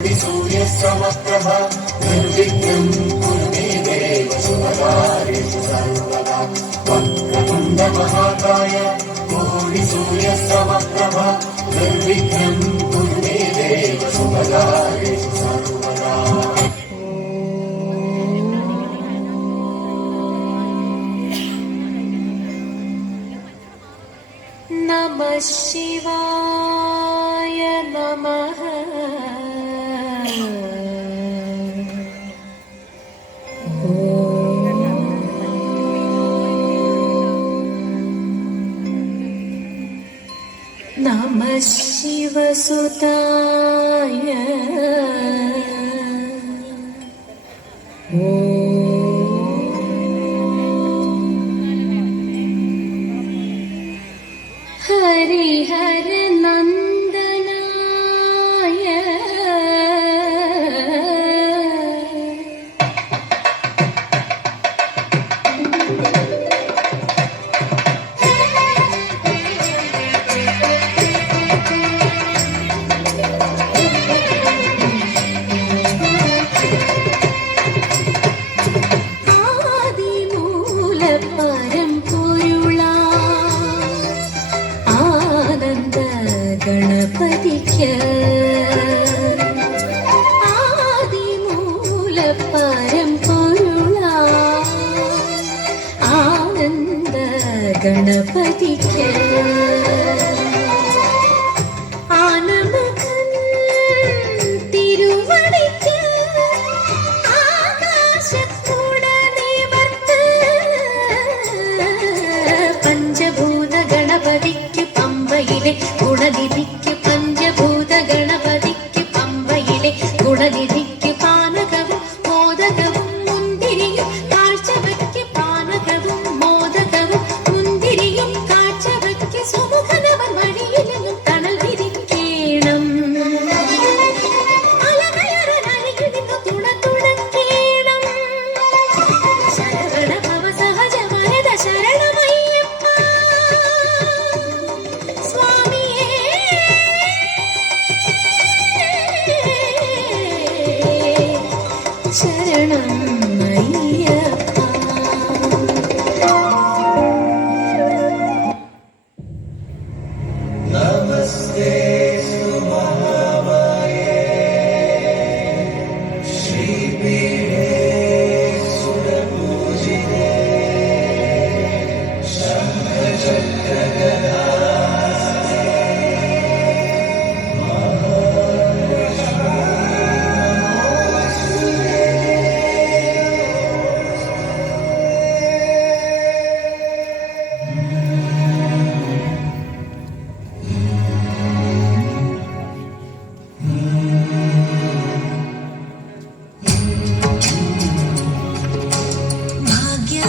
सूर्यसमप्रभा निर्विघ्नं कुरु मे देव शुभकार्येषु सर्वदा वक्रतुण्ड महाकाय सूर्यसमप्रभा निर्विघ्नं कुरु मे देव शुभकार्येषु सर्वदा। नमः शिवाय नमः। नमः शिवसुताय हरिहर नंदनाय आदिमूल परंपुरुला गणपतिक्य आदिमूल परंपुरुला आनंद गणपतिक्य आनमकन तिरुवडिक्य आकाशकुडने वर्त पंचभूत गणपतिक्य पम्बयिले गुणनिधिक्य पंचभूत गणपतिक्य पम्बयिले गुणनिधिक्य पानकवुം മോദകവും മുന്തിരിയും കാഴ്ചവയ്ക്ക് പാനകവും മോദകവും മുന്തിരിയും കാഴ്ചവയ്ക്ക് സുമുഖനവർ വഴിയിലെങ്ങും തണൽ വിരിക്കേണം അലകയറനരികിൽ നിന്നു തുണ തുടക്കേണം ശരവണ ഭവ സഹജ വരദ ശരണമയ്യപ്പ സ്വാമിയേ ശരണം അയ്യപ്പ. नमस्ते महामाये श्रीपीठे सुरपूजिते शङ्खचक्रगदा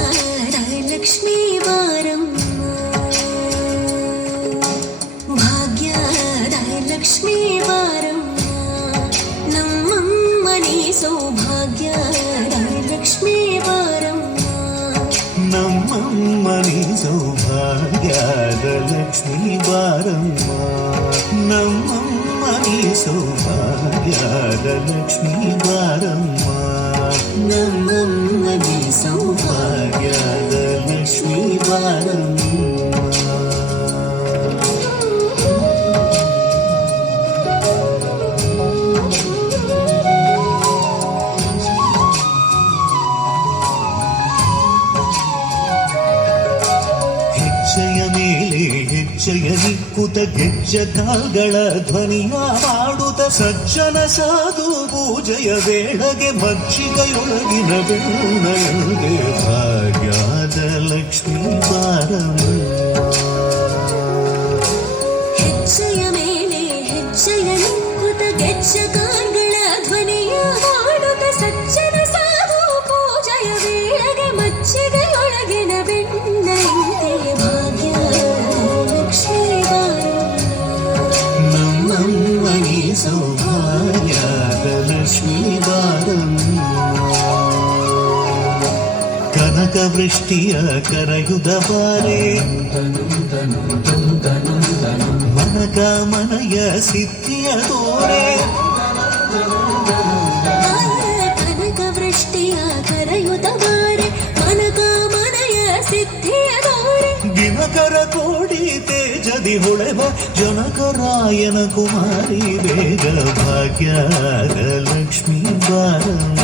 భాగ్యలక్ష్మీ వారమ్మ భాగ్యలక్ష్మీ వారమ్మ నమ్మమ్మని సౌభాగ్యలక్ష్మీ వారమ్మ ನಮ್ಮಮ್ಮನಿ ಸೌಭಾಗ್ಯದ ಲಕ್ಷ್ಮೀ ಬಾರಮ್ಮ ನಮ್ಮಮ್ಮನಿ ಸೌಭಾಗ್ಯದ ಲಕ್ಷ್ಮೀ ಬಾರಮ್ಮ ನಮ್ಮಮ್ಮನಿ ಸೌಭಾಗ್ಯದ ಲಕ್ಷ್ಮೀ ಬಾರಮ್ಮ. ಹೆಜ್ಜೆಯ ಮೇಲೆ ಹೆಜ್ಜೆಯ ನಿಕ್ಕುತ ಗೆಜ್ಜ ಕಾಲ್ಗಳ ಧ್ವನಿಯ ಮಾಡುತ್ತ ಸಜ್ಜನ ಸಾಧು ಪೂಜೆಯ ವೇಳೆಗೆ ಮಜ್ಜಿಗೆಯೊಳಗಿನ ಬೆಣ್ಣೆಯೊಳಗೆ ಭಾಗ್ಯದ ಲಕ್ಷ್ಮೀ ಬಾರಮ್ಮ. ಹೆಜ್ಜೆಯ ಮೇಲೆ ಹೆಜ್ಜೆಯ ನಿಕ್ಕುತ ಗೆಜ್ಜ ಕಾಲ್ಗಳ ಧ್ವನಿಯ ಮಾಡುತ್ತ ಸಜ್ಜನ ಸಾಧು ಪೂಜೆಯ ವೇಳೆಗೆ ಮಜ್ಜಿಗೆಯೊಳಗಿನ ಬೆಣ್ಣೆಯಂತೆ ಭಾಗ್ಯಲಕ್ಷ್ಮೀ ಬಾರಮ್ಮ ನಮ್ಮಮ್ಮನಿ ಸೌಭಾಗ್ಯದ ಲಕ್ಷ್ಮೀ ಬಾರಮ್ಮ. ಕನಕ ವೃಷ್ಟಿಯ ಕರಯುದ ಬಾರೆ ಮನಕ ಮನಯ ಸಿದ್ಧಿಯ ತೋರೆ ಹೆಚ್ಚೆಯ ಕರೆಯುತ್ತ ಬಾರೆ ಮನಕಾಮನೆಯ ಸಿದ್ಧಿಯ ದೋರೆ ದಿನಕರ ಕೋಡಿ ತೇಜದಿ ಹೊಳೆವ ಜನಕರಾಯನ ಕುಮಾರಿ ಬೇಗ ಭಾಗ್ಯದ ಲಕ್ಷ್ಮೀ ಬಾರಮ್ಮ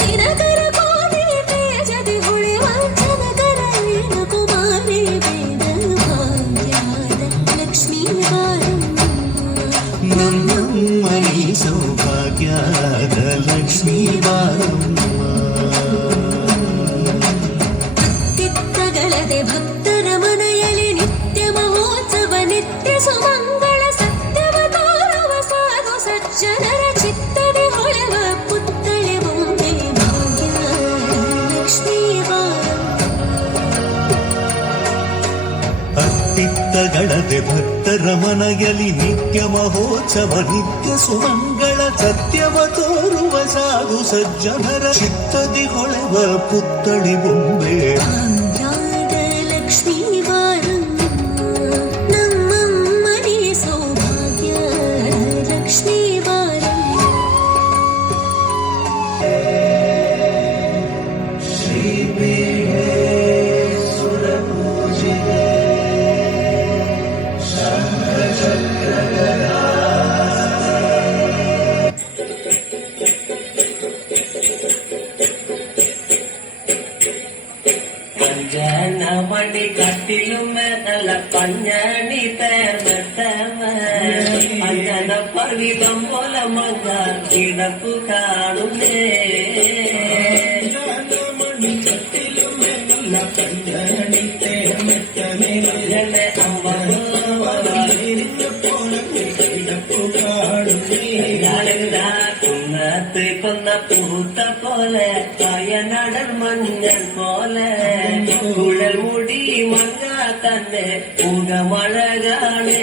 ದಿನಕರ ಕೋಟಿ ತೇಜದಿ ಹೊಳೆವ ಜನಕರಾಯನ ಕುಮಾರಿ ಬೇಗ ಭಾಗ್ಯದ ಲಕ್ಷ್ಮೀ ಬಾರಮ್ಮ ನಮ್ಮಮ್ಮನಿ ಸೌಭಾಗ್ಯದ ಲಕ್ಷ್ಮೀ ಬಾರಮ್ಮ ತಿತ್ತಗಳದೆ ಭಕ್ತರ ಮನೆಯಲ್ಲಿ ನಿತ್ಯ ಮಹೋತ್ಸವ ನಿತ್ಯ ಸುಮಂಗಳ ಸತ್ಯವ ತೋರುವ ಸಾಧು ಸಜ್ಜನರ ಚಿತ್ತದೆ ಹೊಳೆವ ಪುತ್ಥಳಿ ಬೊಂಬೆ ಭಾಗ್ಯದ ಲಕ್ಷ್ಮೀ ಅತ್ತಿತ್ತಗಳದೆ ಭಕ್ತರ ಮನೆಯಲ್ಲಿ ನಿತ್ಯ ಮಹೋತ್ಸವ ನಿತ್ಯ ಸುಮಂಗಳ ಸತ್ಯವ ತೋರುವ ಸಾಧು ಸಜ್ಜನರ ಚಿತ್ತದಿ ಹೊಳೆವ ಪುತ್ಥಳಿ ಬೊಂಬೆ ಭಾಗ್ಯದ ಲಕ್ಷ್ಮೀ ಬಾರಮ್ಮ ನಮ್ಮಮ್ಮನೇ ಸೌಭಾಗ್ಯದ ಲಕ್ಷ್ಮೀ ಬಾರಮ್ಮ ಶ್ರೀಪೀಠೆ ಸುರಪೂಜಿತೆ പഞ്ചനമണി കട്ടിലുമേല പഞ്ഞണി തേർന്നത്തമ അഞ്ചന പവിതം പോലെ മങ്ങ കിടപ്പു കാണുന്നേ മണി കട്ടിലുമേല പഞ്ഞണി തേർന്നത്തമേ അമ്മ കുന്നത്ത് കൊന്ന പൂത്ത പോലെ പയനടൽ മഞ്ഞൾ പോലെ കുഴൽ മുടി മങ്ങ തന്നെ പുകമഴകാണേ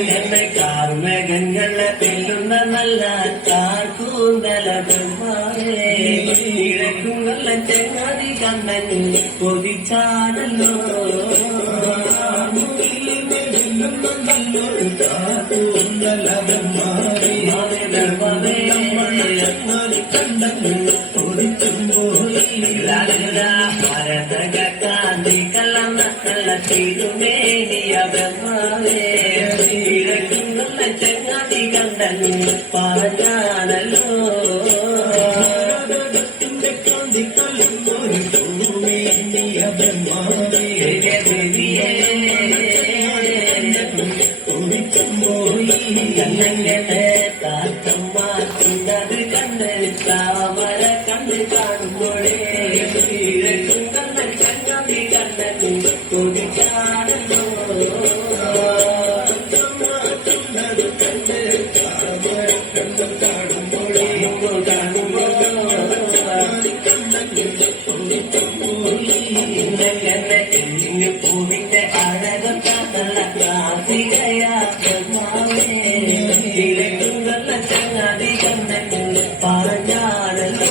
അങ്ങനെ കാർമേഘങ്ങളെ തെല്ലുന്ന നല്ല കാർക്കൂന്തല ബ്രഹ്മാവേ ഇഴക്കുള്ള ചെങ്ങാതി കണ്ണൻ കൊതിച്ചാണല്ലോ കാർക്കൂന്തല ബ്രഹ്മാവേ കാന്തി കലർന്ന കള്ള തിരുമേനിയ ബ്രഹ്മാവേ ഇഴക്കുള്ള ചെങ്ങാതി കണ്ണൻ പറഞ്ഞാണല്ലോ കാന്തി കലർന്നൊരു തിരുമേനിയ ബ്രഹ്മാവേ കണ്ണങ്ങനെ കാത്തമ്മ കണ്ടത് കണ്ട് താമര കണ്ട് കാണുമ്പോഴേ കണ്ണൻ ചങ്ങാതി കണ്ണൻ കൊതിച്ചാണല്ലോ കണ്ടത് കണ്ട് താമര കണ്ട് കാണുമ്പോഴേ പൂവിന്റെ അഴകം നല്ല കാർത്തികയ ിലെ ചങ്ങാതി കണ്ണൻ പറഞ്ഞാണല്ലോ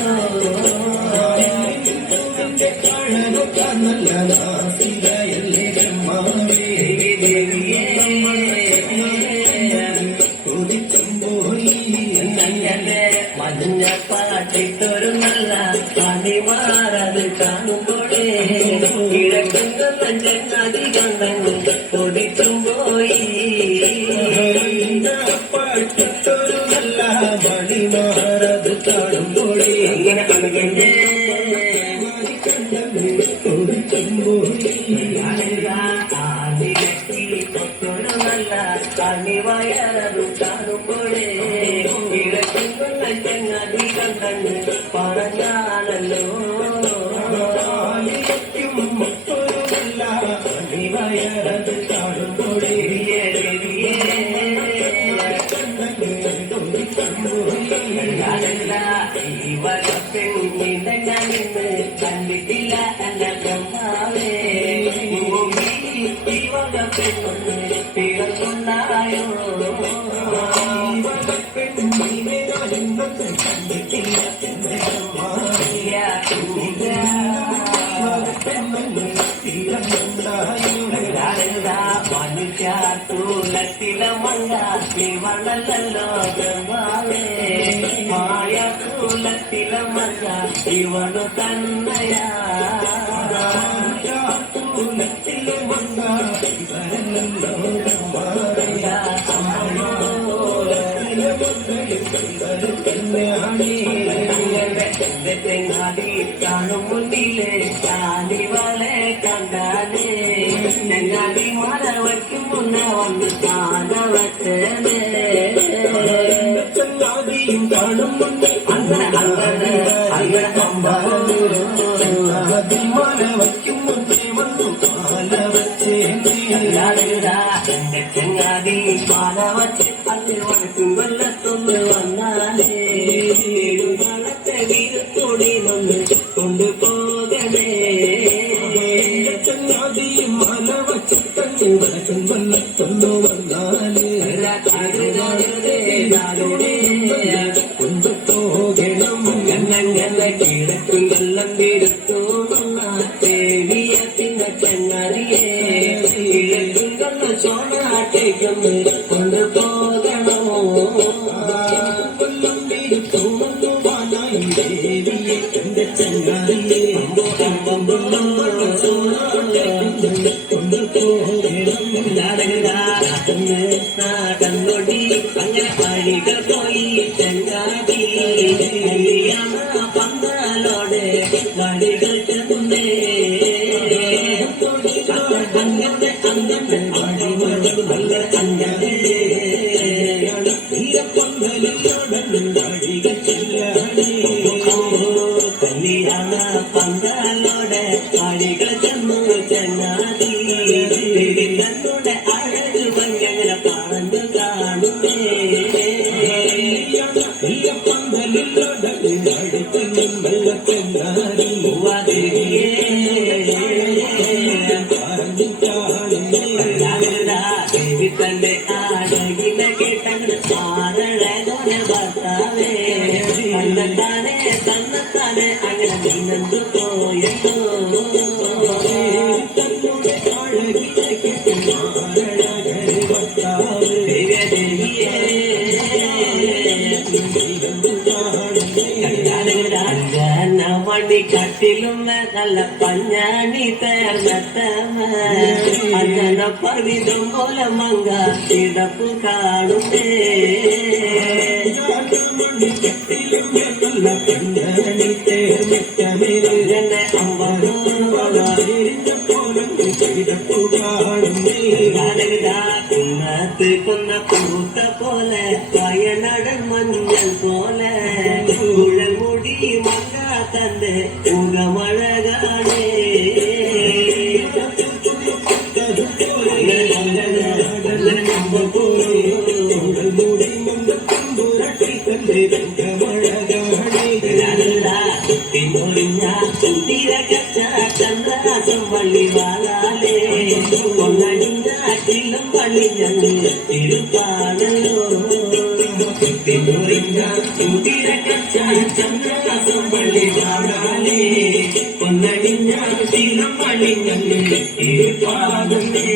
അങ്ങനെ മഞ്ഞ പാട്ടിട്ടൊരു നല്ല പണിമാറത് കാണുമ്പോഴേ കിഴക്കുന്ന ചങ്ങാതി കണ്ണൻ കൊടിച്ചും പോയി പാട്ടിട്ടൊരു നല്ല പണിമാറത് കാണുമ്പോഴേ ഇങ്ങനെ കണക്കണ്ടേ ൊരു നല്ല കണിവയറതു കാണുമ്പോഴേ ഇഴക്കുന്ന ചങ്ങാതി കണ്ണൻ പറഞ്ഞാണല്ലോ ഒരു നല്ല കണിവയറത് കാണുമ്പോഴേ പെണ്ണിന്റെ ഞാനിന്ന് കണ്ടിട്ടില്ല എന്ന ബ്രഹ്മാവേ പെണ്ണൊന്ന് പിറന്നുണ്ടായോ പെണ്ണിനെ ഞാനിന്ന് കണ്ടിട്ടില്ല എന്ന ബ്രഹ്മാവേ ഇവളു തന്നയാ കുലത്തിലെ മങ്ങ ഇവരല്ലോ തെങ്ങാടി കാണും മുന്നിലെ കാലിവളെ കണ്ടാലേ തെങ്ങാടി മല വയ്ക്കും മുന്നേ വന്ന് കാലവട്ടേ ചങ്ങാതിയും കാണും മുന്നേ അങ്ങനെ മല വയ്ക്കും മുന്നേ വന്നു മാല വച്ചേ ചെങ്ങാതി മാല വച്ച് അത് വണക്കും കൊല്ലത്തൊന്ന് വന്നാലേ വളത്തെ വീരത്തോടെ വന്ന് കൊണ്ടുപോകണേ ചങ്ങാതിയും മല വച്ച് തന്നെ വടക്കും വല്ലത്തൊന്നു വന്നാലേ കൊണ്ടുപോകണം കണ്ണങ്ങനെ കിഴക്കും വെള്ളം വീരത്തോ ദേവിയ പിന്നെ ചങ്ങാതിയെ കിഴക്കും വെള്ളം ചോണാട്ടേക്കൊന്ന് കൊണ്ടുപോകണമോ നാടന്നൊടി അങ്ങനെ വഴികൾ പോയി ചങ്ങാതി പന്നാലോടെ വഴികൾ ചെന്നേ അങ്ങനെ അങ്ങനെ വഴികൾ അങ്ങനെ കല്യാണ പന്തലോടെ വഴികൾ ചെന്നു ചങ്ങാതി തന്നോടെ അഴക് ഭംഗിങ്ങനെ പറഞ്ഞു കാണുന്നേ ദേവി തന്റെ ആടകിനെ കേട്ടങ്ങനെ ആരഴകോനെ ഭർത്താവേ തന്നെത്താനെ തന്നെത്താനെ അങ്ങനെ നിന്നു പോയല്ലോ മണിക്കട്ടിലും നല്ല പഞ്ഞാണി തേർന്നത്തമ അജന പർവിതം പോലെ മങ്ക കിടപ്പു കാണുന്നേ എന്നെ അമ്പതോ കൊന്ന പൂത്ത പോലെ പയനടൻ മഞ്ഞൾ പോലെ കുഴൽമുടി മങ്ങ തന്റെ മുഖമഴകാണേ ചന്ദ്രാസം വള്ളി വാളാലേ പൊന്നടിഞ്ഞാട്ടിലും വള്ളി ഞങ്ങൾ തിരുപ്പാണല്ലോ ചന്ദ്രാസം വള്ളി വാളാലേ പൊന്നടിഞ്ഞാട്ടിലും വള്ളി ഞങ്ങൾ തിരുപ്പാണല്ലേ